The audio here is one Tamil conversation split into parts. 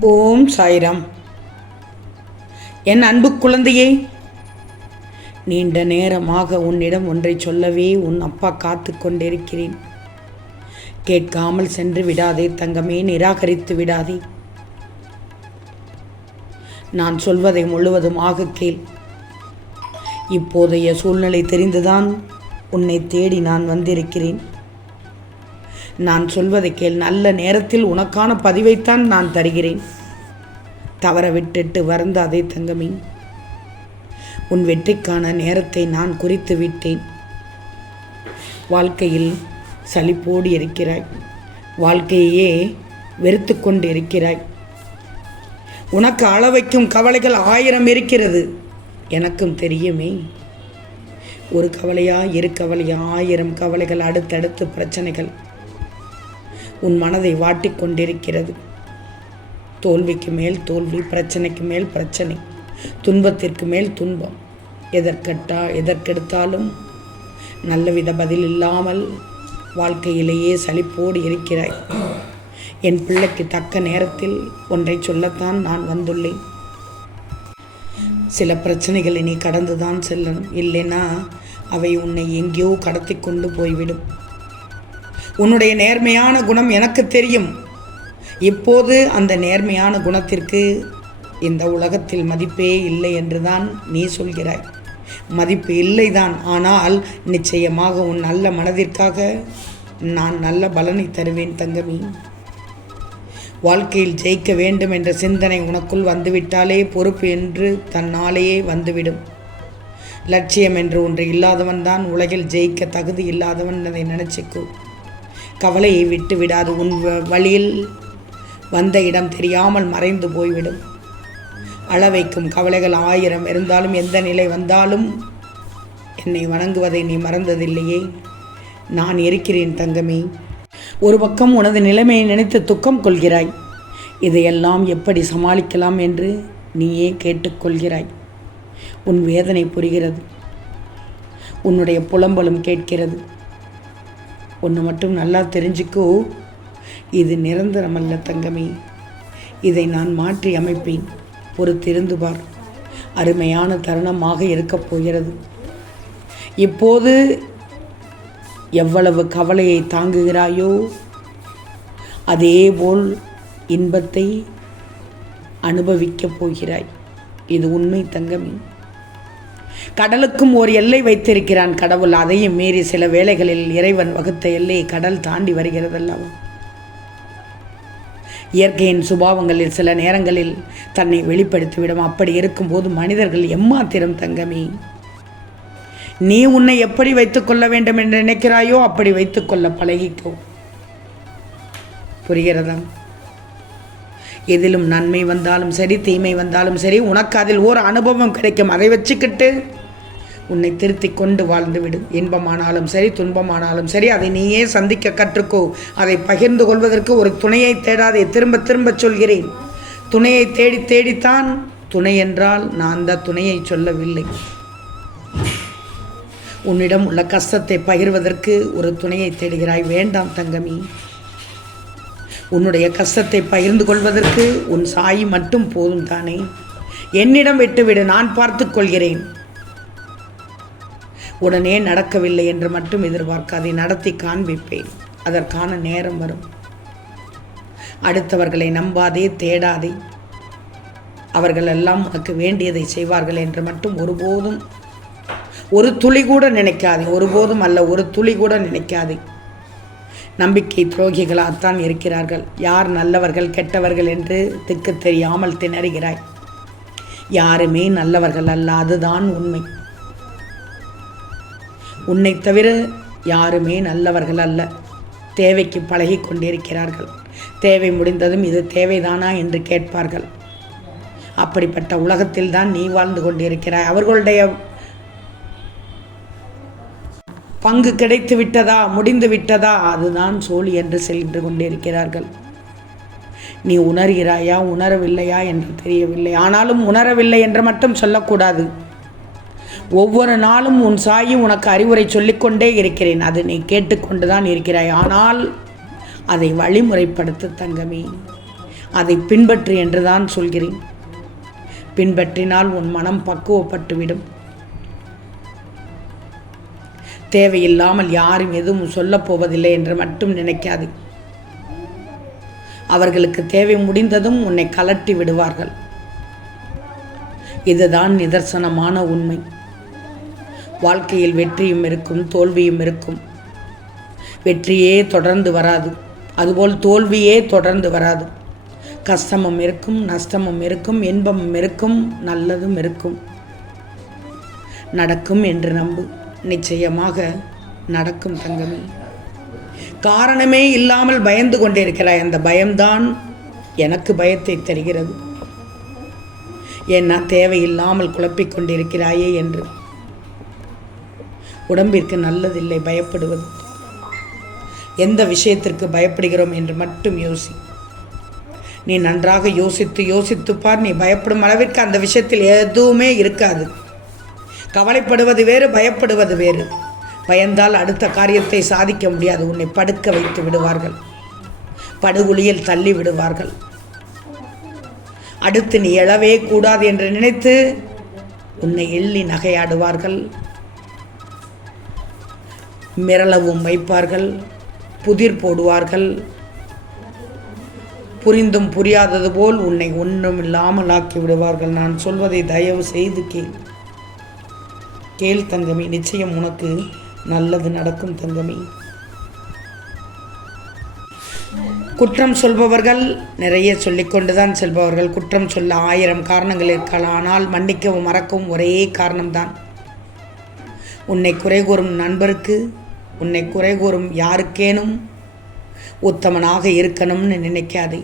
ஓம் சாய்ராம். என் அன்பு குழந்தையே நீண்ட நேரமாக உன்னிடம் ஒன்றை சொல்லவே உன் அப்பா காத்து கொண்டிருக்கிறேன். கேட்காமல் சென்று விடாதே தங்கமே நிராகரித்து விடாதே. நான் சொல்வதை முழுவதுமாக கேள். இப்போதைய சூழ்நிலை தெரிந்துதான் உன்னை தேடி நான் வந்திருக்கிறேன். நான் சொல்வதை கேள். நல்ல நேரத்தில் உனக்கான பதிவைத்தான் நான் தருகிறேன். தவற விட்டுட்டு வருந்தாதே தங்கமி. உன் வெற்றிக்கான நேரத்தை நான் குறித்து விட்டேன். வாழ்க்கையில் சலிப்போடு இருக்கிறாய். வாழ்க்கையே வெறுத்து கொண்டு இருக்கிறாய் உனக்கு அள வைக்கும் கவலைகள் ஆயிரம் இருக்கிறது. எனக்கும் தெரியுமே. ஒரு கவலையா இரு கவலையா ஆயிரம் கவலைகள் அடுத்தடுத்து பிரச்சனைகள். உன் மனதை வாட்டிக் கொண்டிருக்கிறது. தோல்விக்கு மேல் தோல்வி பிரச்சனைக்கு மேல் பிரச்சனை துன்பத்திற்கு மேல் துன்பம். எதற்கட்டா எதற்கெடுத்தாலும் நல்லவித பதில் இல்லாமல் வாழ்க்கையிலேயே சலிப்போடு இருக்கிறாய். என் பிள்ளைக்கு தக்க நேரத்தில் ஒன்றை சொல்லத்தான் நான் வந்துள்ளேன். சில பிரச்சனைகளை நீ கடந்துதான் செல்லணும். இல்லைன்னா அவை உன்னை எங்கேயோ கடத்தி கொண்டு போய்விடும். உன்னுடைய நேர்மையான குணம் எனக்கு தெரியும். இப்போது அந்த நேர்மையான குணத்திற்கு இந்த உலகத்தில் மதிப்பே இல்லை என்றுதான் நீ சொல்கிறாய். மதிப்பு இல்லைதான். ஆனால் நிச்சயமாக உன் நல்ல மனதிற்காக நான் நல்ல பலனை தருவேன் தங்கமி. வாழ்க்கையில் ஜெயிக்க வேண்டும் என்ற சிந்தனை உனக்குள் வந்துவிட்டாலே பொறுப்பு என்று தன்னாலேயே வந்துவிடும். லட்சியம் என்று ஒன்று இல்லாதவன் தான் உலகில் ஜெயிக்க தகுதி இல்லாதவன் அதை நினச்சிக்கோ. கவலையை விட்டு விடாது. உன் வ- வழியில் வந்த இடம் தெரியாமல் மறைந்து போய்விடும். அள வைக்கும் கவலைகள் ஆயிரம் இருந்தாலும் எந்த நிலை வந்தாலும் என்னை வணங்குவதை நீ மறந்ததில்லையே. நான் இருக்கிறேன் தங்கமே. ஒரு பக்கம் உனது நிலைமையை நினைத்து துக்கம் கொள்கிறாய். இதையெல்லாம் எப்படி சமாளிக்கலாம் என்று நீயே கேட்டுக்கொள்கிறாய். உன் வேதனை புரிகிறது. உன்னுடைய புலம்பலும் கேட்கிறது. ஒன்று மட்டும் நல்லா தெரிஞ்சுக்கோ. இது நிரந்தரமல்ல தங்கமே. இதை நான் மாற்றி அமைப்பேன். பொறுத்திருந்து பார் அருமையான தருணமாக இருக்கப் போகிறது. இப்போது எவ்வளவு கவலையை தாங்குகிறாயோ அதேபோல் இன்பத்தை அனுபவிக்கப் போகிறாய். இது உண்மை தங்கமே. கடலுக்கும் ஒரு எல்லை வைத்திருக்கிறான் கடவுள். அதையும் மீறி சில வேளைகளில் இறைவன் வகுத்த எல்லையை கடல் தாண்டி வருகிறதல்லவா? இயற்கையின் சுபாவங்களில் சில நேரங்களில் தன்னை வெளிப்படுத்திவிடும். அப்படி இருக்கும்போது மனிதர்கள் எம்மாத்திரம் தங்கமே? நீ உன்னை எப்படி வைத்துக்கொள்ள வேண்டும் என்று நினைக்கிறாயோ அப்படி வைத்துக்கொள்ள பழகிக்கோ. புரிகிறதா? எதிலும் நன்மை வந்தாலும் சரி தீமை வந்தாலும் சரி உனக்கு அதில் ஓர் அனுபவம் கிடைக்கும். அதை வச்சுக்கிட்டு உன்னை திருத்தி கொண்டு வாழ்ந்துவிடும் இன்பமானாலும் சரி துன்பமானாலும் சரி அதை நீயே சந்திக்க கற்றுக்கோ. அதை பகிர்ந்து கொள்வதற்கு ஒரு துணையை தேடாதே. திரும்ப திரும்ப சொல்கிறேன். துணையை தேடி தேடித்தான் துணை என்றால் நான் அந்த துணையை சொல்லவில்லை. உன்னிடம் உள்ள கஷ்டத்தை பகிர்வதற்கு ஒரு துணையை தேடுகிறாய். வேண்டாம் தங்கமி. உன்னுடைய கஷ்டத்தை பகிர்ந்து கொள்வதற்கு உன் சாயி மட்டும் போதும் தானே? என்னிடம் விட்டுவிடு நான் பார்த்துக் கொள்கிறேன். உடனே நடக்கவில்லை என்று மட்டும் எதிர்பார்க்காதே நடத்தி காண்பிப்பேன். அதற்கான நேரம் வரும். அடுத்தவர்களை நம்பாதே தேடாதே. அவர்கள் எல்லாம் உனக்கு வேண்டியதை செய்வார்கள் என்று மட்டும் ஒருபோதும் ஒரு துளி கூட நினைக்காதே. ஒருபோதும் அல்ல ஒரு துளி கூட நினைக்காதே. நம்பிக்கை துரோகிகளாகத்தான் இருக்கிறார்கள். யார் நல்லவர்கள் கெட்டவர்கள் என்று திக்கு தெரியாமல் திணறுகிறாய். யாருமே நல்லவர்கள் அல்ல அதுதான் உண்மை. உன்னை தவிர யாருமே நல்லவர்கள் அல்ல. தேவைக்கு பழகி கொண்டிருக்கிறார்கள். தேவை முடிந்ததும் இது தேவைதானா என்று கேட்பார்கள். அப்படிப்பட்ட உலகத்தில் தான் நீ வாழ்ந்து கொண்டிருக்கிறாய். அவர்களுடைய பங்கு கிடைத்து விட்டதா முடிந்து விட்டதா? அதுதான் சோழி என்று சென்று கொண்டிருக்கிறார்கள் நீ உணர்கிறாயா உணரவில்லையா என்று தெரியவில்லை. ஆனாலும் உணரவில்லை என்று மட்டும் சொல்லக்கூடாது. ஒவ்வொரு நாளும் உன் சாயி உனக்கு அறிவுரை சொல்லிக்கொண்டே இருக்கிறேன். அது நீ கேட்டுக்கொண்டு தான் இருக்கிறாய். ஆனால் அதை வழிமுறைப்படுத்த தங்கமே. அதை பின்பற்று என்றுதான் சொல்கிறேன். பின்பற்றினால் உன் மனம் பக்குவப்பட்டுவிடும். தேவையில்லாமல் யாரும் எதுவும் சொல்லப் போவதில்லை என்று மட்டும் நினைக்காது. அவர்களுக்கு தேவை முடிந்ததும் உன்னை கலட்டி விடுவார்கள். இதுதான் நிதர்சனமான உண்மை. வாழ்க்கையில் வெற்றியும் இருக்கும் தோல்வியும் இருக்கும். வெற்றியே தொடர்ந்து வராது. அதுபோல் தோல்வியே தொடர்ந்து வராது. கஷ்டமும் இருக்கும் நஷ்டமும் இருக்கும் இன்பமும் இருக்கும் நல்லதும் இருக்கும். நடக்கும் என்று நம்பு. நிச்சயமாக நடக்கும் தங்கமி. காரணமே இல்லாமல் பயந்து கொண்டிருக்கிறாய் அந்த பயம்தான் எனக்கு பயத்தை தருகிறது. ஏன்னா தேவையில்லாமல் குழப்பிக் கொண்டிருக்கிறாயே என்று. உடம்பிற்கு நல்லதில்லை பயப்படுவது. எந்த விஷயத்திற்கு பயப்படுகிறோம் என்று மட்டும் யோசி. நீ நன்றாக யோசித்து யோசித்து பார் நீ பயப்படும் அளவிற்கு அந்த விஷயத்தில் எதுவுமே இருக்காது. கவலைப்படுவது வேறு பயப்படுவது வேறு. பயந்தால் அடுத்த காரியத்தை சாதிக்க முடியாது. உன்னை படுக்க வைத்து விடுவார்கள். படுகுழியில் தள்ளி விடுவார்கள். அடுத்து நீ எழவே கூடாது என்று நினைத்து உன்னை எள்ளி நகையாடுவார்கள். மிரளவும் வைப்பார்கள். புதிர் போடுவார்கள். புரிந்தும் புரியாதது போல் உன்னை ஒன்றும் இல்லாமல் ஆக்கி விடுவார்கள். நான் சொல்வதை தயவு செய்து கேள். கேள் தங்கமி நிச்சயம் உனக்கு நல்லது நடக்கும் தங்கமி. குற்றம் சொல்பவர்கள் நிறைய சொல்லிக்கொண்டு தான் செல்பவர்கள். குற்றம் சொல்ல ஆயிரம் காரணங்கள் இருக்கலாம். ஆனால் மன்னிக்கவும் மறக்கவும் ஒரே காரணம்தான். உன்னை குறை கூறும் நண்பருக்கு உன்னை குறை கூறும் யாருக்கேனும் உத்தமனாக இருக்கணும்னு நினைக்காதே.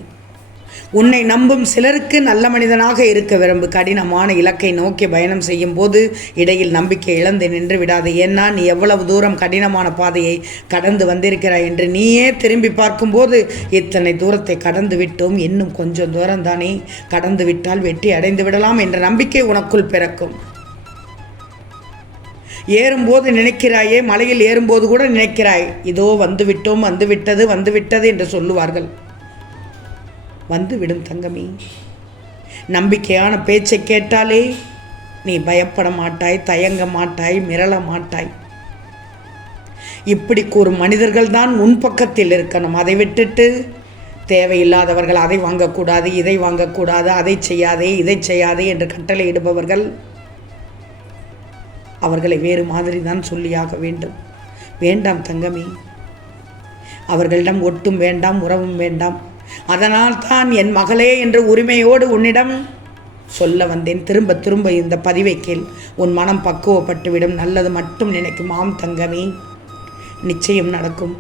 உன்னை நம்பும் சிலருக்கு நல்ல மனிதனாக இருக்க விரும்பு. கடினமான இலக்கை நோக்கி பயணம் செய்யும் போது இடையில் நம்பிக்கை இழந்து நின்று விடாது. ஏன்னா நீ எவ்வளவு தூரம் கடினமான பாதையை கடந்து வந்திருக்கிறாய் என்று நீயே திரும்பி பார்க்கும்போது இத்தனை தூரத்தை கடந்து விட்டோம். இன்னும் கொஞ்சம் தூரம் தானே கடந்து விட்டால் வெற்றி அடைந்து விடலாம் என்ற நம்பிக்கை உனக்குள் பிறக்கும். ஏறும்போது நினைக்கிறாயே மலையில் ஏறும்போது கூட நினைக்கிறாய் இதோ வந்துவிட்டோம் வந்துவிட்டது வந்து விட்டது வந்து விட்டது என்று சொல்லுவார்கள். வந்துவிடும் தங்கமி. நம்பிக்கையான பேச்சை கேட்டாலே நீ பயப்பட மாட்டாய் தயங்க மாட்டாய் மிரள மாட்டாய். இப்படி கூறும் மனிதர்கள் தான் உன் பக்கத்தில் இருக்கணும். அதை விட்டுட்டு தேவையில்லாதவர்கள் அதை வாங்கக்கூடாது இதை வாங்கக்கூடாது அதை செய்யாதே இதை செய்யாதே என்று கட்டளையிடுபவர்கள் அவர்களை வேறு மாதிரி தான் சொல்லியாக வேண்டும். வேண்டாம் தங்கமி. அவர்களிடம் ஒட்டும் வேண்டாம் உறவும் வேண்டாம். அதனால் தான் என் மகளே என்று உரிமையோடு உன்னிடம் சொல்ல வந்தேன். திரும்ப திரும்ப இந்த பதிவை கேள். உன் மனம் பக்குவப்பட்டுவிடும். நல்லது மட்டும் நினைக்கும். ஆம் தங்கமே நிச்சயம் நடக்கும்.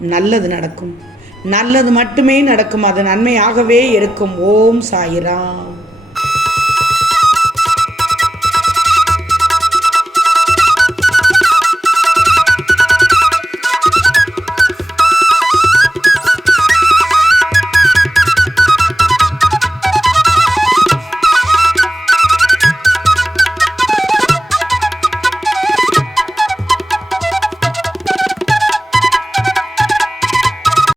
நல்லது நடக்கும். நல்லது மட்டுமே நடக்கும். அது நன்மையாகவே இருக்கும். ஓம் சாயிராம்.